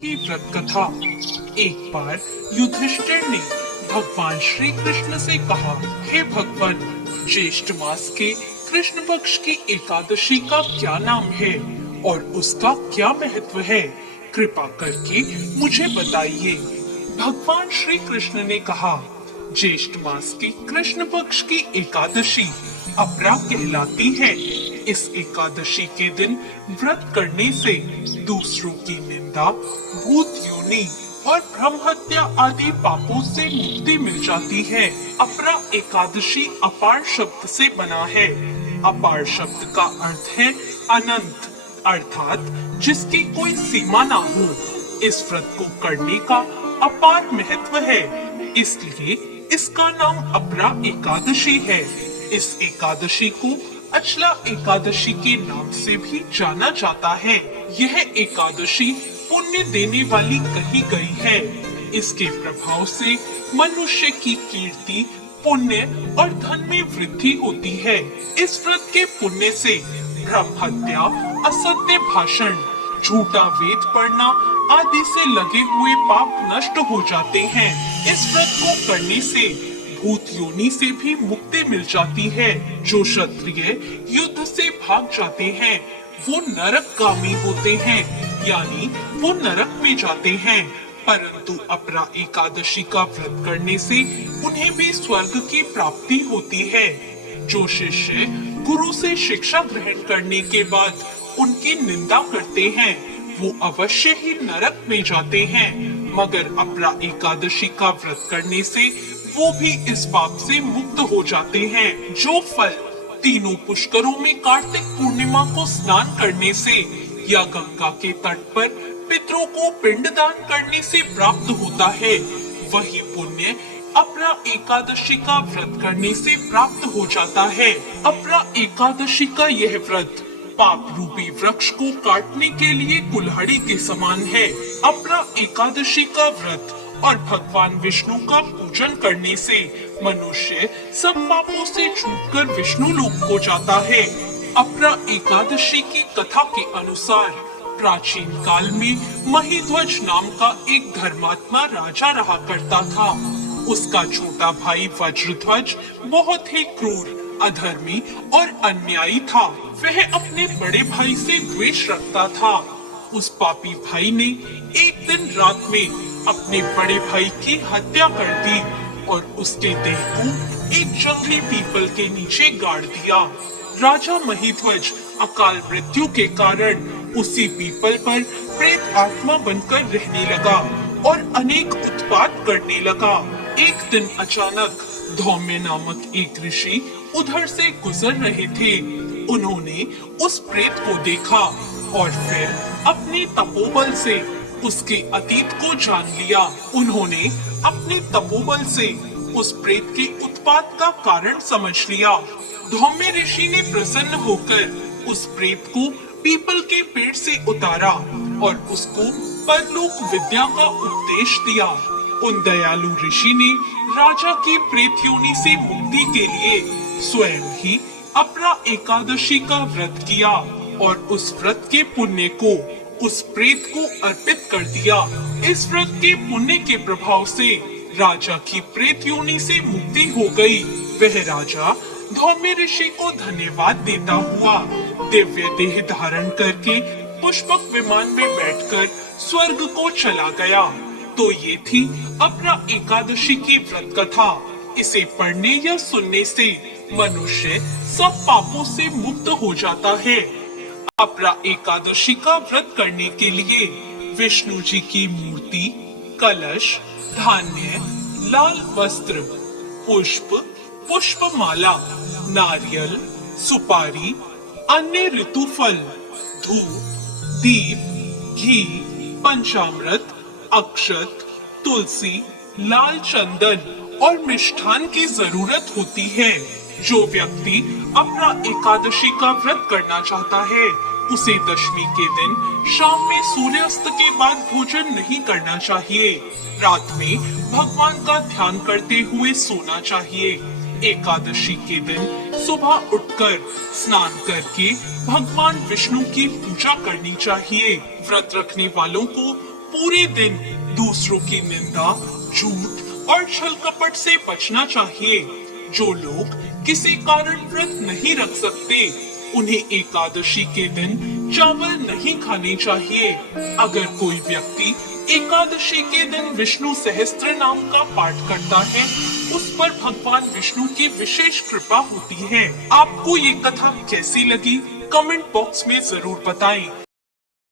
की व्रत कथा। एक बार युधिष्ठिर ने भगवान श्री कृष्ण से कहा, हे भगवान, ज्येष्ठ मास के कृष्ण पक्ष की एकादशी का क्या नाम है और उसका क्या महत्व है? कृपा करके मुझे बताइए। भगवान श्री कृष्ण ने कहा, ज्येष्ठ मास की कृष्ण पक्ष की एकादशी अपरा कहलाती है। इस एकादशी के दिन व्रत करने से दूसरों की निंदा, भूत योनि और ब्रह्म हत्या आदि पापों से मुक्ति मिल जाती है। अपरा एकादशी अपार शब्द से बना है। अपार शब्द का अर्थ है अनंत, अर्थात जिसकी कोई सीमा ना हो। इस व्रत को करने का अपार महत्व है, इसलिए इसका नाम अपरा एकादशी है। इस एकादशी को अचला एकादशी के नाम से भी जाना जाता है। यह एकादशी पुण्य देने वाली कही गई है। इसके प्रभाव से मनुष्य की कीर्ति, पुण्य और धन में वृद्धि होती है। इस व्रत के पुण्य से ब्रह्म हत्या, असत्य भाषण, झूठा वेद पढ़ना आदि से लगे हुए पाप नष्ट हो जाते हैं। इस व्रत को करने से भूत योनि से भी मुक्ति मिल जाती है। जो क्षत्रिय युद्ध से भाग जाते हैं वो नरकगामी होते हैं, यानी वो नरक में जाते हैं। परंतु अपरा एकादशी का व्रत करने से उन्हें भी स्वर्ग की प्राप्ति होती है। जो शिष्य गुरु से शिक्षा ग्रहण करने के बाद उनकी निंदा करते हैं वो अवश्य ही नरक में जाते हैं, मगर अपरा एकादशी का व्रत करने से वो भी इस पाप से मुक्त हो जाते हैं। जो फल तीनों पुष्करों में कार्तिक पूर्णिमा को स्नान करने से या गंगा के तट पर पितरों को पिंडदान करने से प्राप्त होता है, वही पुण्य अपरा एकादशी का व्रत करने से प्राप्त हो जाता है। अपरा एकादशी का यह व्रत पाप रूपी वृक्ष को काटने के लिए कुल्हाड़ी के समान है। अपरा एकादशी का व्रत और भगवान विष्णु का पूजन करने से मनुष्य सब पापों से छूटकर विष्णु लोक को जाता है। अपरा एकादशी की कथा के अनुसार प्राचीन काल में महिध्वज नाम का एक धर्मात्मा राजा रहा करता था। उसका छोटा भाई वज्रध्वज बहुत ही क्रूर, अधर्मी और अन्यायी था। वह अपने बड़े भाई से द्वेष रखता था। उस पापी भाई ने एक दिन रात में अपने बड़े भाई की हत्या कर दी और उसके देह को एक जंगली पीपल के नीचे गाड़ दिया। राजा महिध्वज अकाल मृत्यु के कारण उसी पीपल पर प्रेत आत्मा बनकर रहने लगा और अनेक उत्पात करने लगा। एक दिन अचानक धौम्य नामक एक ऋषि उधर से गुजर रहे थे। उन्होंने उस प्रेत को देखा और फिर अपने तपोबल से उसके अतीत को जान लिया। उन्होंने अपने तपोबल से उस प्रेत के उत्पात का कारण समझ लिया। धौम्य ऋषि ने प्रसन्न होकर उस प्रेत को पीपल के पेड़ से उतारा और उसको परलोक विद्या का उपदेश दिया। उन दयालु ऋषि ने राजा की प्रेत योनि से मुक्ति के लिए स्वयं ही अपरा एकादशी का व्रत किया और उस व्रत के पुण्य को उस प्रेत को अर्पित कर दिया। इस व्रत के पुण्य के प्रभाव से राजा की प्रेत योनि से मुक्ति हो गई। वह राजा धौम्य ऋषि को धन्यवाद देता हुआ दिव्य देह धारण करके पुष्पक विमान में बैठकर स्वर्ग को चला गया। तो ये थी अपरा एकादशी की व्रत कथा। इसे पढ़ने या सुनने से मनुष्य सब पापों से मुक्त हो जाता है। अपरा एकादशी का व्रत करने के लिए विष्णु जी की मूर्ति, कलश, धान्य, लाल वस्त्र, पुष्प, पुष्पमाला, नारियल, सुपारी, अन्य ऋतु फल, धूप, दीप, घी, पंचामृत, अक्षत, तुलसी, लाल चंदन और मिष्ठान की जरूरत होती है। जो व्यक्ति अपना एकादशी का व्रत करना चाहता है उसे दशमी के दिन शाम में सूर्यास्त के बाद भोजन नहीं करना चाहिए। रात में भगवान का ध्यान करते हुए सोना चाहिए। एकादशी के दिन सुबह उठकर स्नान करके भगवान विष्णु की पूजा करनी चाहिए। व्रत रखने वालों को पूरे दिन दूसरों की निंदा, झूठ और छल कपट से बचना चाहिए। जो लोग किसी कारण व्रत नहीं रख सकते, उन्हें एकादशी के दिन चावल नहीं खाने चाहिए। अगर कोई व्यक्ति एकादशी के दिन विष्णु सहस्त्र नाम का पाठ करता है, उस पर भगवान विष्णु की विशेष कृपा होती है। आपको ये कथा कैसी लगी? कमेंट बॉक्स में जरूर बताएं।